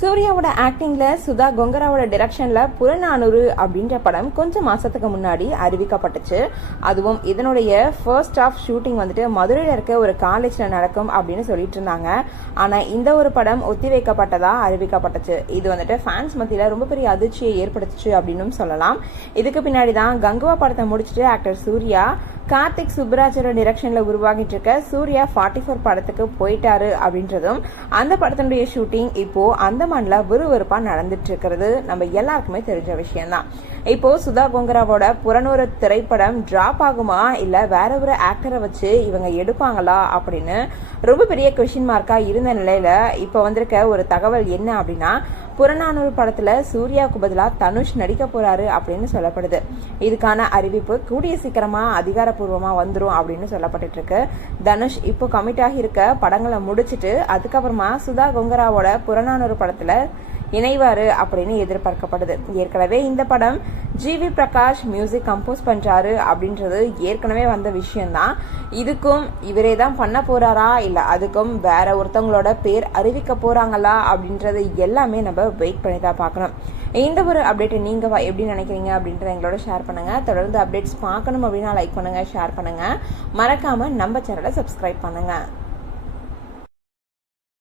சூர்யாவோட ஆக்டிங்ல சுதா கொங்கராவோட டிரெக்ஷன்ல புறநானூறு அப்படின்ற படம் கொஞ்சம் மாசத்துக்கு முன்னாடி அறிவிக்கப்பட்டுச்சு. அதுவும் இதனுடைய ஃபர்ஸ்ட் ஆஃப் ஷூட்டிங் வந்துட்டு மதுரையில் இருக்க ஒரு காலேஜ்ல நடக்கும் அப்படின்னு சொல்லிட்டு இருந்தாங்க. ஆனா இந்த ஒரு படம் ஒத்திவைக்கப்பட்டதா அறிவிக்கப்பட்டுச்சு. இது வந்துட்டு ஃபேன்ஸ் மத்தியில ரொம்ப பெரிய அதிர்ச்சியை ஏற்படுத்துச்சு அப்படின்னு சொல்லலாம். இதுக்கு பின்னாடி தான் கங்குவா படத்தை முடிச்சுட்டு ஆக்டர் சூர்யா கார்த்திக் சுப்ராஜரோட டிரெக்ஷன்ல உருவாகிட்டு இருக்க சூர்யா ஃபார்ட்டி ஃபோர் படத்துக்கு போயிட்டாரு அப்படின்றதும் அந்த படத்தினுடைய ஷூட்டிங் இப்போ அந்தமான்ல விறுவிறுப்பா நடந்துட்டு இருக்கிறது நம்ம எல்லாருக்குமே தெரிஞ்ச விஷயம்தான். இப்போ சுதா கோங்கராவோட புறநூறு திரைப்படம் டிராப் ஆகுமா? இல்ல வேற ஒரு ஆக்டரை வச்சு இவங்க எடுப்பாங்களா? அப்படின்னு ரொம்ப பெரிய கொஷின் மார்க்கா இருந்த நிலையில இப்போ வந்திருக்க ஒரு தகவல் என்ன அப்படின்னா புறநானூறு படத்துல சூர்யாவுக்கு பதிலா தனுஷ் நடிக்க போறாரு அப்படின்னு சொல்லப்படுது. இதுக்கான அறிவிப்பு கூடிய சீக்கிரமா அதிகாரப்பூர்வமா வந்துடும் அப்படின்னு சொல்லப்பட்டுருக்கு தனுஷ் இப்போ கமிட் ஆகி இருக்க படங்களை முடிச்சிட்டு அதுக்கப்புறமா சுதா கொங்கராவோட புறநானூறு படத்துல இணைவாரு அப்படின்னு எதிர்பார்க்கப்படுது. ஏற்கனவே இந்த படம் ஜிவி பிரகாஷ் மியூசிக் கம்போஸ் பண்றாரு அப்படின்றது ஏற்கனவே வந்த விஷயம்தான். இதுக்கும் இவரே தான் பண்ண போறாரா? இல்ல அதுக்கும் வேற ஒருத்தவங்களோட பேர் அறிவிக்க போறாங்களா? அப்படின்றது எல்லாமே நம்ம வெயிட் பண்ணி தான் பார்க்கணும். இந்த ஒரு அப்டேட்டை நீங்க எப்படி நினைக்கிறீங்க அப்படின்றத எங்களோட ஷேர் பண்ணுங்க. தொடர்ந்து அப்டேட்ஸ் பார்க்கணும் அப்படின்னா லைக் பண்ணுங்க ஷேர் பண்ணுங்க. மறக்காம நம்ம சேனலை சப்ஸ்கிரைப் பண்ணுங்க.